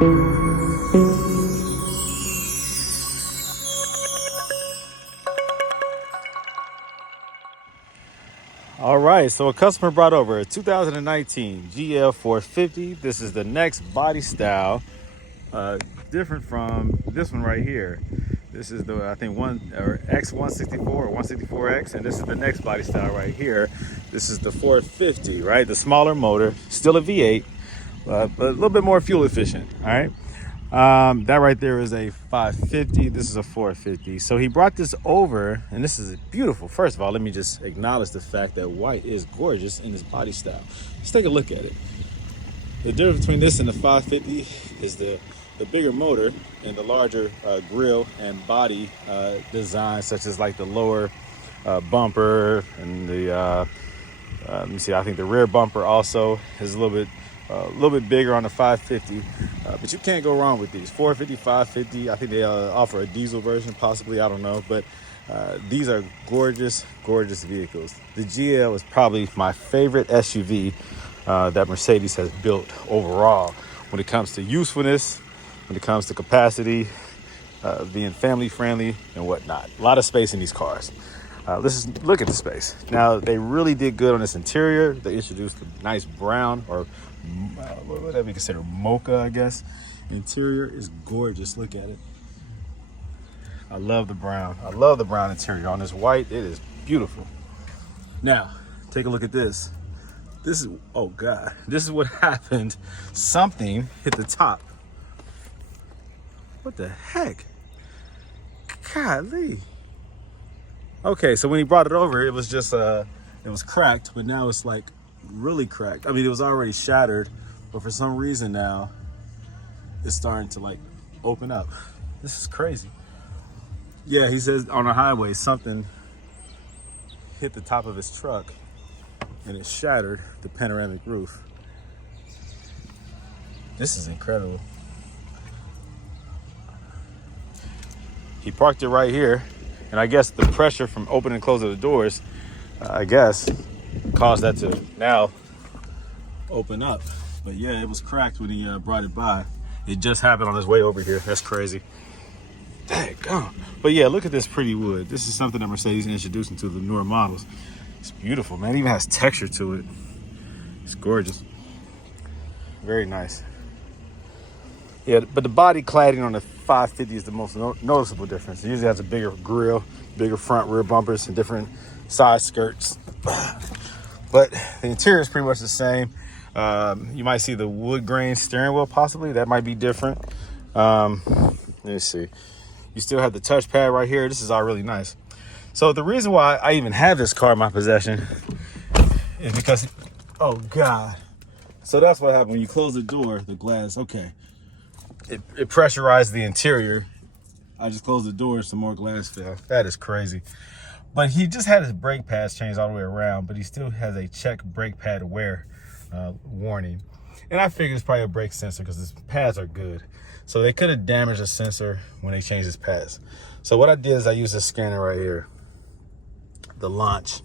All right, so a customer brought over a 2019 GL450. This is the next body style, different from this one right here. This is the, I think, X164 or 164X, and this is the next body style right here. This is the 450, right? The smaller motor, still a V8, but a little bit more fuel efficient, all right? That right there is a 550. This is a 450. So he brought this over, and this is beautiful. First of all, let me just acknowledge the fact that white is gorgeous in this body style. Let's take a look at it. The difference between this and the 550 is the bigger motor and the larger grille and body design, such as like the lower bumper and the let me see, I think the rear bumper also is a little bit bigger on the 550, but you can't go wrong with these 450, 550. I think they offer a diesel version, possibly, I don't know, but these are gorgeous vehicles. The GL is probably my favorite SUV that Mercedes has built overall when it comes to usefulness, when it comes to capacity, being family friendly and whatnot. A lot of space in these cars. Let's just look at the space. Now, they really did good on this interior. They introduced a nice brown, or what would that be considered? Mocha, I guess. Interior is gorgeous. Look at it. I love the brown. I love the brown interior. On this white, it is beautiful. Now, take a look at this. This is, oh God, this is what happened. Something hit the top. What the heck? Golly. Okay, so when he brought it over, it was just, it was cracked, but now it's like really cracked. I mean, it was already shattered, but for some reason now, it's starting to like open up. This is crazy. Yeah, he says on the highway, something hit the top of his truck and it shattered the panoramic roof. This is incredible. He parked it right here, and I guess the pressure from opening and closing the doors, I guess, caused that to now open up. But yeah, it was cracked when he brought it by. It just happened on his way over here. That's crazy. Daggone. But yeah, look at this pretty wood. This is something that Mercedes introduced into the newer models. It's beautiful, man. It even has texture to it. It's gorgeous. Very nice. Yeah, but the body cladding on the 550 is the most noticeable difference. It usually has a bigger grille, bigger front rear bumpers, and different side skirts. But the interior is pretty much the same. You might see the wood grain steering wheel, possibly. That might be different. Let me see. You still have the touchpad right here. This is all really nice. So the reason why I even have this car in my possession is because, oh God. So that's what happened when you close the door, the glass, okay. It pressurized the interior. I just closed the door, some more glass fell. That is crazy. But he just had his brake pads changed all the way around, but he still has a check brake pad wear warning. And I figured it's probably a brake sensor because his pads are good. So they could have damaged the sensor when they changed his pads. So what I did is I used this scanner right here, the Launch.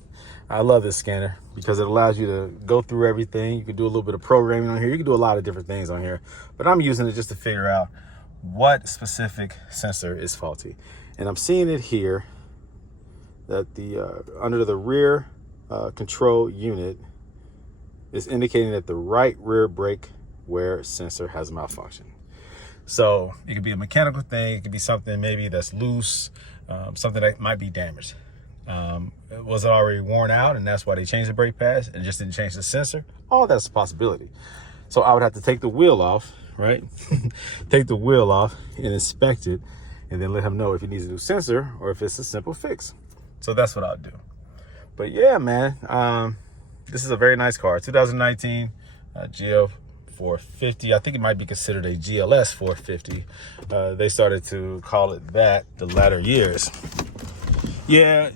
I love this scanner because it allows you to go through everything. You can do a little bit of programming on here. You can do a lot of different things on here, but I'm using it just to figure out what specific sensor is faulty. And I'm seeing it here that the under the rear control unit is indicating that the right rear brake wear sensor has malfunctioned. So it could be a mechanical thing. It could be something maybe that's loose, something that might be damaged. Was it already worn out and that's why they changed the brake pads and just didn't change the sensor? All that's a possibility. So I would have to take the wheel off, right? Take the wheel off and inspect it and then let him know if he needs a new sensor or if it's a simple fix. So that's what I'll do. But yeah, man, this is a very nice car. 2019 GL450. I think it might be considered a GLS450. They started to call it that the latter years. Yeah,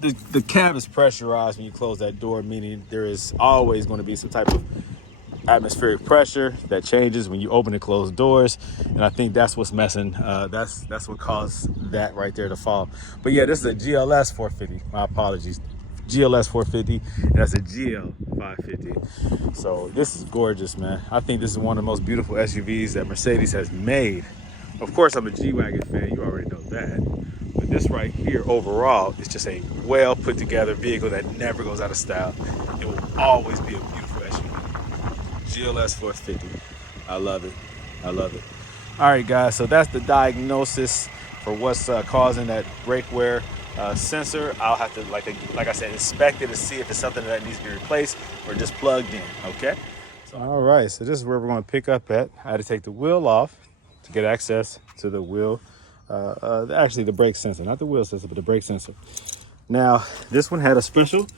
the cab is pressurized when you close that door, meaning there is always going to be some type of atmospheric pressure that changes when you open and close doors. And I think that's what's messing. That's what caused that right there to fall. But yeah, this is a GLS450. My apologies. GLS450, and that's a GL550. GL550. So this is gorgeous, man. I think this is one of the most beautiful SUVs that Mercedes has made. Of course, I'm a G-Wagon fan, you already know that. But this right here overall is just a well put together vehicle that never goes out of style. It will always be a beautiful SUV. GLS450. I love it. I love it. All right, guys, so that's the diagnosis for what's causing that brake wear sensor. I'll have to, like I said, inspect it to see if it's something that needs to be replaced or just plugged in, okay? All right, so this is where we're going to pick up at. I had to take the wheel off to get access to the wheel, actually the brake sensor, not the wheel sensor, but the brake sensor. Now, this one had a special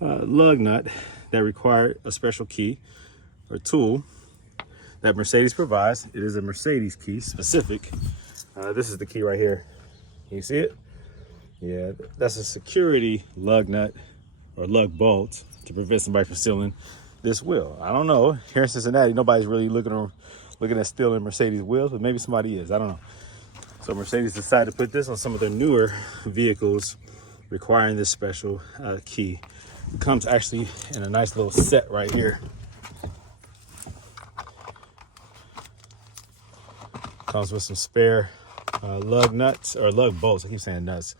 lug nut that required a special key or tool that Mercedes provides. It is a Mercedes key specific. This is the key right here. Can you see it? Yeah, that's a security lug nut or lug bolt to prevent somebody from stealing this wheel. I don't know. Here in Cincinnati, nobody's really looking at stealing Mercedes wheels, but maybe somebody is. I don't know. So Mercedes decided to put this on some of their newer vehicles, requiring this special key. It comes actually in a nice little set right here. Comes with some spare lug nuts or lug bolts. I keep saying nuts.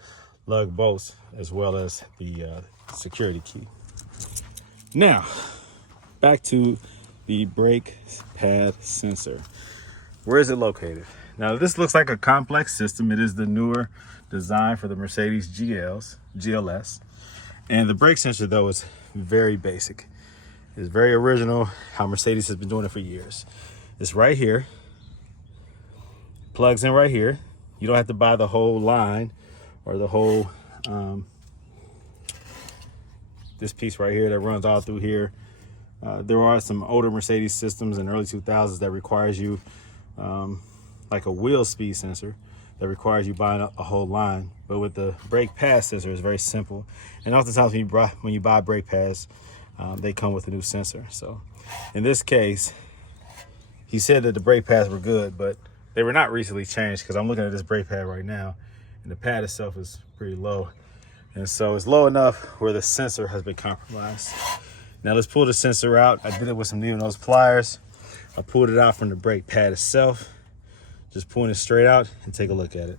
Lug bolts, as well as the security key. Now, back to the brake pad sensor. Where is it located? Now, this looks like a complex system. It is the newer design for the Mercedes GLS. And the brake sensor, though, is very basic. It's very original, how Mercedes has been doing it for years. It's right here. Plugs in right here. You don't have to buy the whole line or the whole this piece right here that runs all through here. There are some older Mercedes systems in the early 2000s that requires you like a wheel speed sensor that requires you buying a whole line. But with the brake pad sensor, it's very simple. And oftentimes when you buy brake pads, they come with a new sensor. So in this case, he said that the brake pads were good, but they were not recently changed, because I'm looking at this brake pad right now and the pad itself is pretty low. And so it's low enough where the sensor has been compromised. Now let's pull the sensor out. I did it with some needle nose pliers. I pulled it out from the brake pad itself. Just pulling it straight out and take a look at it.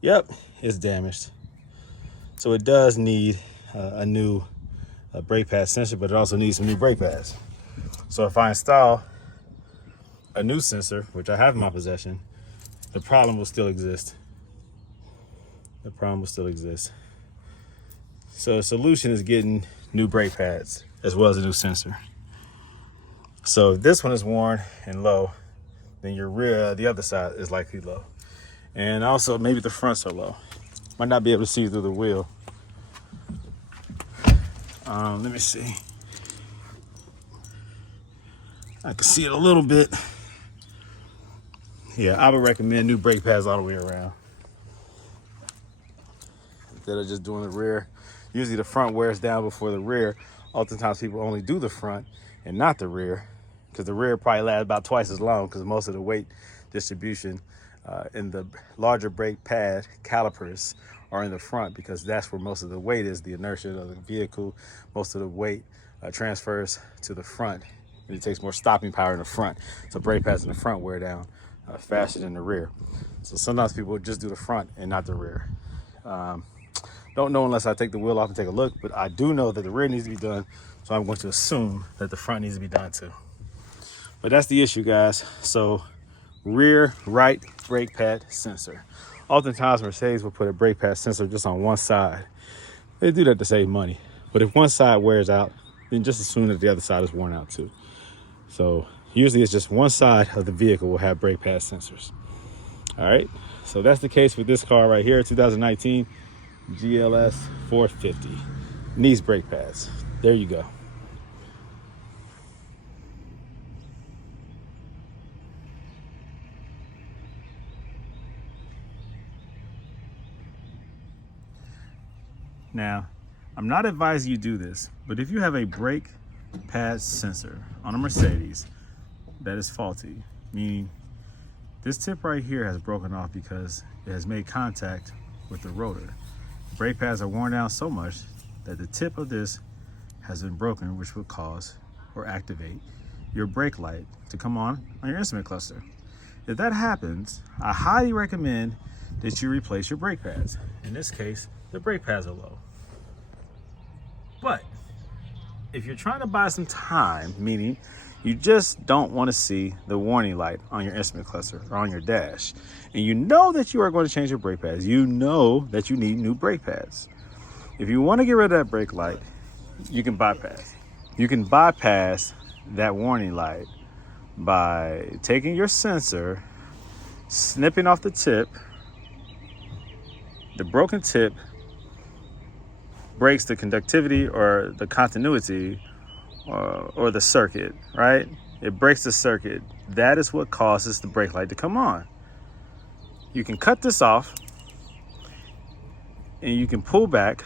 Yep, it's damaged. So it does need a new brake pad sensor, but it also needs some new brake pads. So if I install a new sensor, which I have in my possession, the problem will still exist. The problem will still exist. So the solution is getting new brake pads as well as a new sensor. So if this one is worn and low, then your rear, the other side, is likely low. And also maybe the fronts are low. Might not be able to see through the wheel. Let me see. I can see it a little bit. Yeah, I would recommend new brake pads all the way around, instead of just doing the rear. Usually the front wears down before the rear. Oftentimes people only do the front and not the rear, because the rear probably lasts about twice as long, because most of the weight distribution in the larger brake pad calipers are in the front, because that's where most of the weight is, the inertia of the vehicle. Most of the weight transfers to the front, and it takes more stopping power in the front. So brake pads in the front wear down faster than the rear. So sometimes people just do the front and not the rear. Don't know unless I take the wheel off and take a look, but I do know that the rear needs to be done, so I'm going to assume that the front needs to be done too. But that's the issue, guys. So rear right brake pad sensor. Oftentimes Mercedes will put a brake pad sensor just on one side. They do that to save money. But if one side wears out, then just assume that the other side is worn out too. So usually it's just one side of the vehicle will have brake pad sensors. All right, so that's the case with this car right here, 2019 GLS450. Needs brake pads. There you go. Now, I'm not advising you do this, but if you have a brake pad sensor on a Mercedes that is faulty, meaning this tip right here has broken off because it has made contact with the rotor. Brake pads are worn down so much that the tip of this has been broken, which will cause or activate your brake light to come on your instrument cluster. If that happens, I highly recommend that you replace your brake pads. In this case, the brake pads are low. But if you're trying to buy some time, meaning you just don't want to see the warning light on your instrument cluster or on your dash, and you know that you are going to change your brake pads, you know that you need new brake pads. If you want to get rid of that brake light, you can bypass. You can bypass that warning light by taking your sensor, snipping off the tip. The broken tip breaks the conductivity or the continuity or the circuit, right? It breaks the circuit. That is what causes the brake light to come on. You can cut this off and you can pull back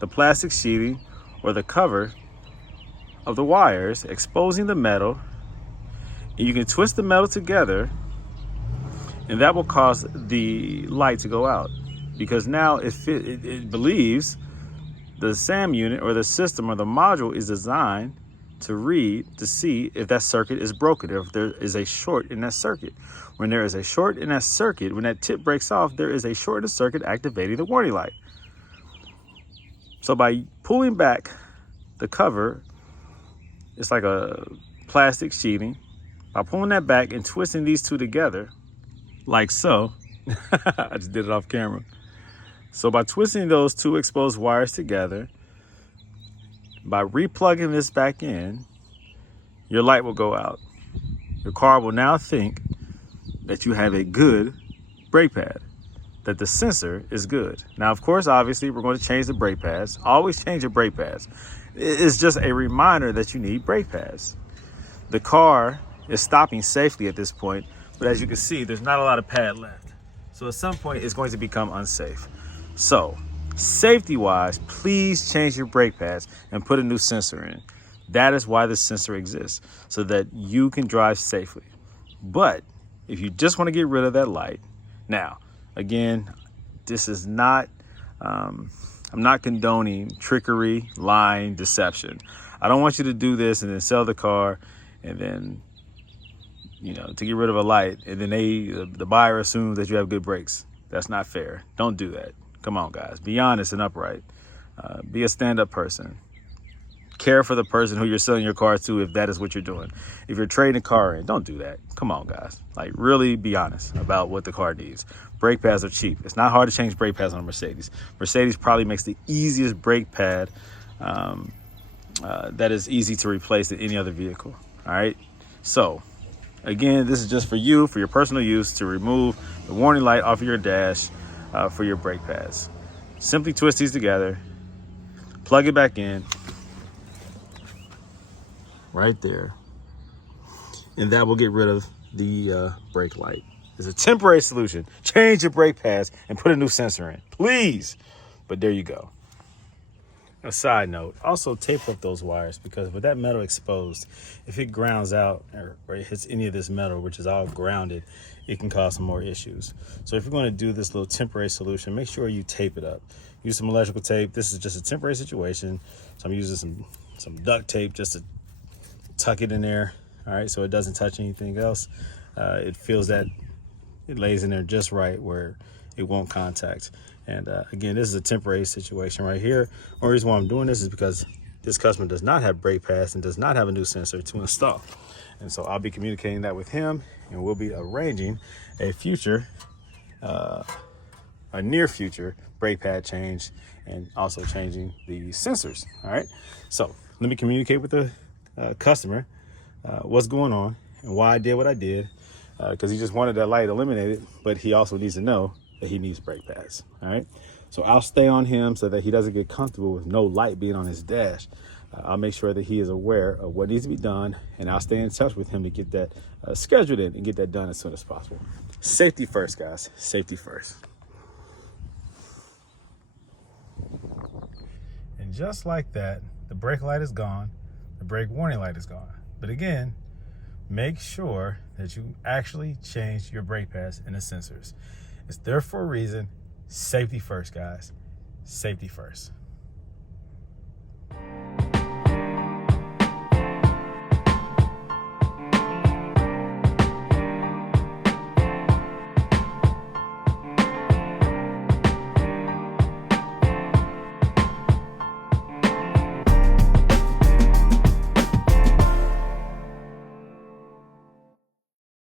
the plastic sheeting or the cover of the wires, exposing the metal. And you can twist the metal together, and that will cause the light to go out, because now it believes the SAM unit or the system or the module is designed to read to see if that circuit is broken, or if there is a short in that circuit. When there is a short in that circuit, when that tip breaks off, there is a short in the circuit activating the warning light. So by pulling back the cover, it's like a plastic sheeting. By pulling that back and twisting these two together, like so, I just did it off camera. So by twisting those two exposed wires together, by replugging this back in, your light will go out. Your car will now think that you have a good brake pad, that the sensor is good. Now, of course, obviously, we're going to change the brake pads. Always change your brake pads. It's just a reminder that you need brake pads. The car is stopping safely at this point, but as you can see, there's not a lot of pad left. So at some point, it's going to become unsafe. So safety-wise, please change your brake pads and put a new sensor in. That is why the sensor exists, so that you can drive safely. But if you just want to get rid of that light, now, again, this is not, I'm not condoning trickery, lying, deception. I don't want you to do this and then sell the car and then, to get rid of a light, and then the buyer assumes that you have good brakes. That's not fair. Don't do that. Come on, guys. Be honest and upright. Be a stand-up person. Care for the person who you're selling your car to, if that is what you're doing. If you're trading a car in, don't do that. Come on, guys. Like, really be honest about what the car needs. Brake pads are cheap. It's not hard to change brake pads on a Mercedes. Mercedes probably makes the easiest brake pad that is easy to replace than any other vehicle. All right. So, again, this is just for you, for your personal use, to remove the warning light off of your dash for your brake pads. Simply twist these together, plug it back in, right there, and that will get rid of the brake light. It's a temporary solution. Change your brake pads and put a new sensor in, please. But there you go. A side note, also tape up those wires, because with that metal exposed, if it grounds out or it hits any of this metal, which is all grounded, it can cause some more issues. So if you're going to do this little temporary solution, make sure you tape it up. Use some electrical tape. This is just a temporary situation, so I'm using some duct tape just to tuck it in there, all right, so it doesn't touch anything else. It feels that it lays in there just right where it won't contact. And again, this is a temporary situation right here. The reason why I'm doing this is because this customer does not have brake pads and does not have a new sensor to install. And so I'll be communicating that with him, and we'll be arranging a near future brake pad change, and also changing the sensors. All right. So let me communicate with the customer what's going on and why I did what I did, because he just wanted that light eliminated, but he also needs to know that he needs brake pads. All right. So I'll stay on him so that he doesn't get comfortable with no light being on his dash. I'll make sure that he is aware of what needs to be done, and I'll stay in touch with him to get that scheduled in and get that done as soon as possible. Safety first, guys. Safety first. And just like that, the brake light is gone. The brake warning light is gone. But again, make sure that you actually change your brake pads and the sensors. It's there for a reason. Safety first, guys. Safety first.